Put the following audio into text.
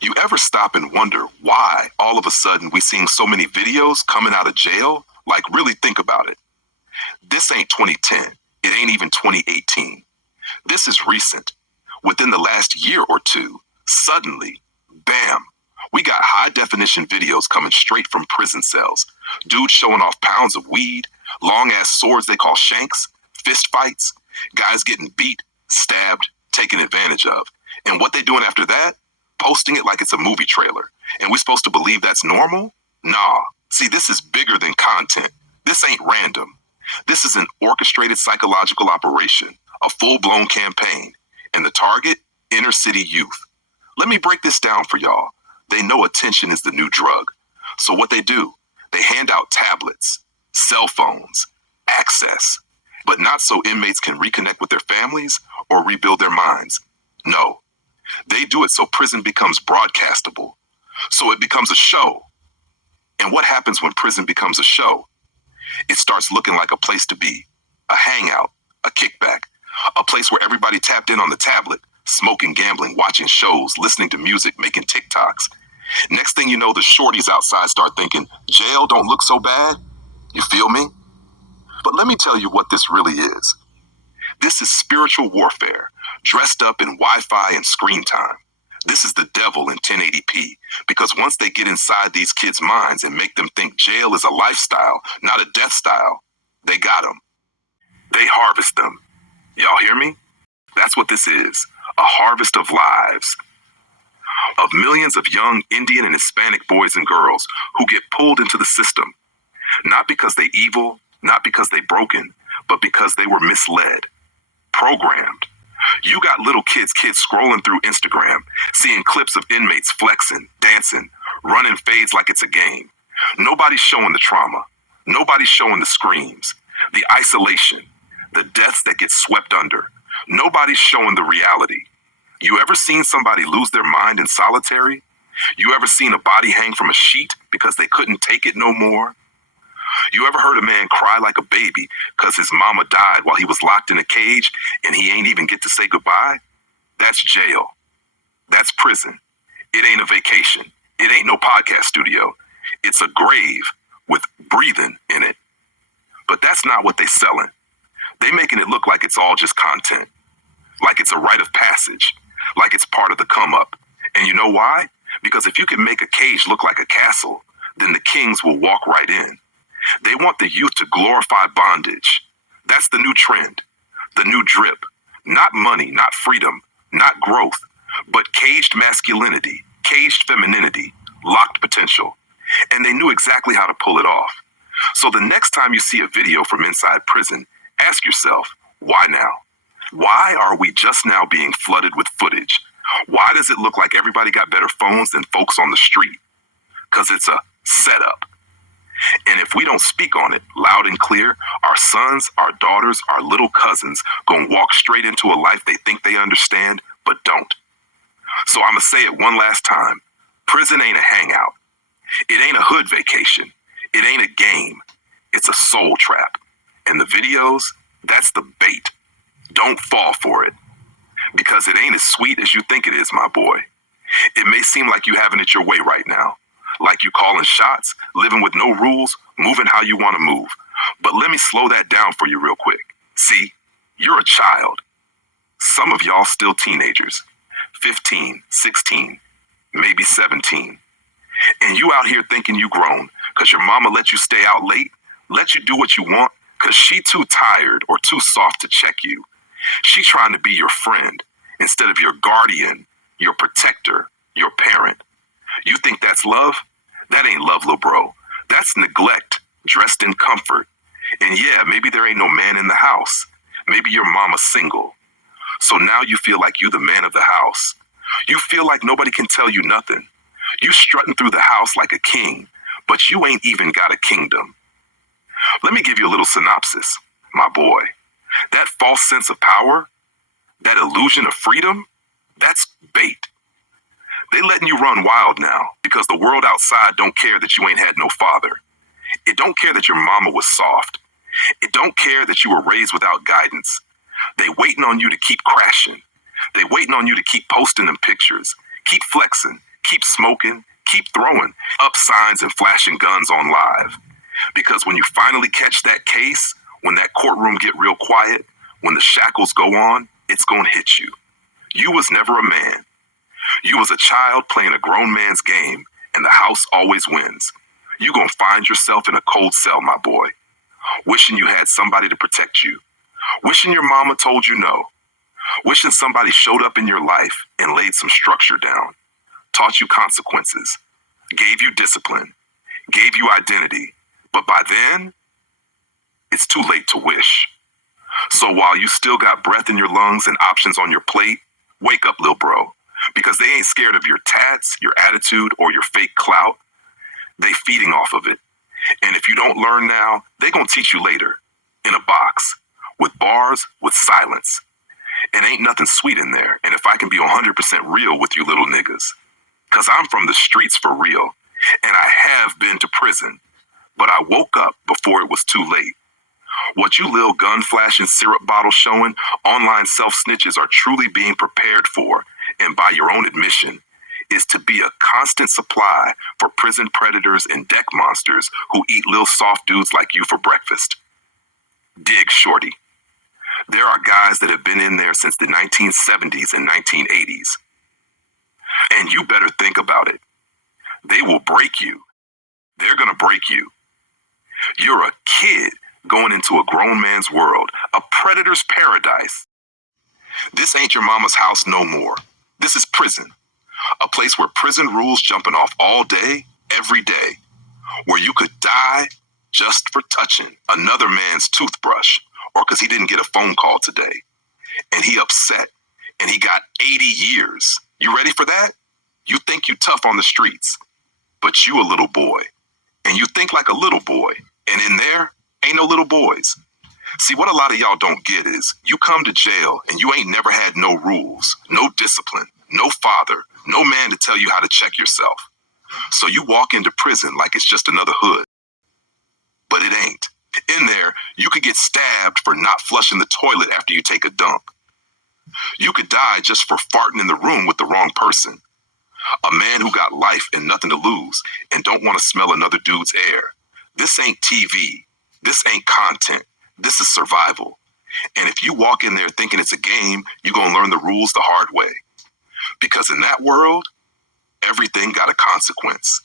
You ever stop and wonder why all of a sudden we seeing so many videos coming out of jail? Like, really think about it. This ain't 2010. It ain't even 2018. This is recent. Within the last year or two, suddenly, bam, we got high definition videos coming straight from prison cells. Dudes showing off pounds of weed, long ass swords they call shanks, fist fights, guys getting beat, stabbed, taken advantage of. And what they doing after that? Posting it like it's a movie trailer. And we supposed to believe that's normal? Nah. See, this is bigger than content. This ain't random. This is an orchestrated psychological operation, a full-blown campaign. And the target? Inner city youth. Let me break this down for y'all. They know attention is the new drug. So what they do? They hand out tablets, cell phones, access, but not so inmates can reconnect with their families or rebuild their minds. No. They do it so prison becomes broadcastable. So it becomes a show. And what happens when prison becomes a show? It starts looking like a place to be, a hangout, a kickback, a place where everybody tapped in on the tablet, smoking, gambling, watching shows, listening to music, making TikToks. Next thing you know, the shorties outside start thinking, jail don't look so bad. You feel me? But let me tell you what this really is. This is spiritual warfare, dressed up in Wi-Fi and screen time. This is the devil in 1080p, because once they get inside these kids' minds and make them think jail is a lifestyle, not a death style, they got them. They harvest them. Y'all hear me? That's what this is, a harvest of lives. Of millions of young Indian and Hispanic boys and girls who get pulled into the system. Not because they evil, not because they broken, but because they were misled, programmed. You got little kids scrolling through Instagram, seeing clips of inmates flexing, dancing, running fades like it's a game. Nobody's showing the trauma. Nobody's showing the screams, the isolation, the deaths that get swept under. Nobody's showing the reality. You ever seen somebody lose their mind in solitary? You ever seen a body hang from a sheet because they couldn't take it no more? You ever heard a man cry like a baby because his mama died while he was locked in a cage and he ain't even get to say goodbye? That's jail. That's prison. It ain't a vacation. It ain't no podcast studio. It's a grave with breathing in it. But that's not what they selling. They making it look like it's all just content. Like it's a rite of passage. Like it's part of the come up. And you know why? Because if you can make a cage look like a castle, then the kings will walk right in. They want the youth to glorify bondage. That's the new trend, the new drip. Not money, not freedom, not growth, but caged masculinity, caged femininity, locked potential. And they knew exactly how to pull it off. So the next time you see a video from inside prison, ask yourself, why now? Why are we just now being flooded with footage? Why does it look like everybody got better phones than folks on the street? Because it's a setup. And if we don't speak on it loud and clear, our sons, our daughters, our little cousins gonna walk straight into a life they think they understand, but don't. So I'ma say it one last time. Prison ain't a hangout. It ain't a hood vacation. It ain't a game. It's a soul trap. And the videos, that's the bait. Don't fall for it. Because it ain't as sweet as you think it is, my boy. It may seem like you having it your way right now. Like you calling shots, living with no rules, moving how you want to move. But let me slow that down for you real quick. See, you're a child. Some of y'all still teenagers, 15, 16, maybe 17. And you out here thinking you grown because your mama let you stay out late, let you do what you want because she too tired or too soft to check you. She trying to be your friend instead of your guardian, your protector, your parent. You think that's love? That ain't love, little bro. That's neglect, dressed in comfort. And yeah, maybe there ain't no man in the house. Maybe your mama's single. So now you feel like you the man of the house. You feel like nobody can tell you nothing. You strutting through the house like a king, but you ain't even got a kingdom. Let me give you a little synopsis, my boy. That false sense of power, that illusion of freedom, that's bait. They letting you run wild now because the world outside don't care that you ain't had no father. It don't care that your mama was soft. It don't care that you were raised without guidance. They waiting on you to keep crashing. They waiting on you to keep posting them pictures, keep flexing, Keep smoking, keep throwing up signs and flashing guns on live. Because when you finally catch that case, when that courtroom get real quiet, when the shackles go on, it's gonna hit you. You was never a man. You was a child playing a grown man's game, and the house always wins. You gonna find yourself in a cold cell, my boy. Wishing you had somebody to protect you. Wishing your mama told you no. Wishing somebody showed up in your life and laid some structure down. Taught you consequences. Gave you discipline. Gave you identity. But by then, it's too late to wish. So while you still got breath in your lungs and options on your plate, wake up, lil' bro. Because they ain't scared of your tats, your attitude, or your fake clout. They feeding off of it. And if you don't learn now, they gonna teach you later. In a box. With bars, with silence. And ain't nothing sweet in there. And if I can be 100% real with you little niggas. Cause I'm from the streets for real. And I have been to prison. But I woke up before it was too late. What you lil gun flashing syrup bottles showing, online self-snitches are truly being prepared for, and by your own admission, is to be a constant supply for prison predators and deck monsters who eat lil soft dudes like you for breakfast. Dig, shorty. There are guys that have been in there since the 1970s and 1980s. And you better think about it. They will break you. They're gonna break you. You're a kid going into a grown man's world, a predator's paradise. This ain't your mama's house no more. This is prison. A place where prison rules jumping off all day, every day. Where you could die just for touching another man's toothbrush or because he didn't get a phone call today. And he upset and he got 80 years. You ready for that? You think you tough on the streets, but you a little boy. And you think like a little boy. And in there, ain't no little boys. See, what a lot of y'all don't get is you come to jail and you ain't never had no rules, no discipline, no father, no man to tell you how to check yourself. So you walk into prison like it's just another hood. But it ain't. In there, you could get stabbed for not flushing the toilet after you take a dump. You could die just for farting in the room with the wrong person. A man who got life and nothing to lose and don't want to smell another dude's air. This ain't TV. This ain't content. This is survival. And if you walk in there thinking it's a game, you're going to learn the rules the hard way. Because in that world, everything got a consequence.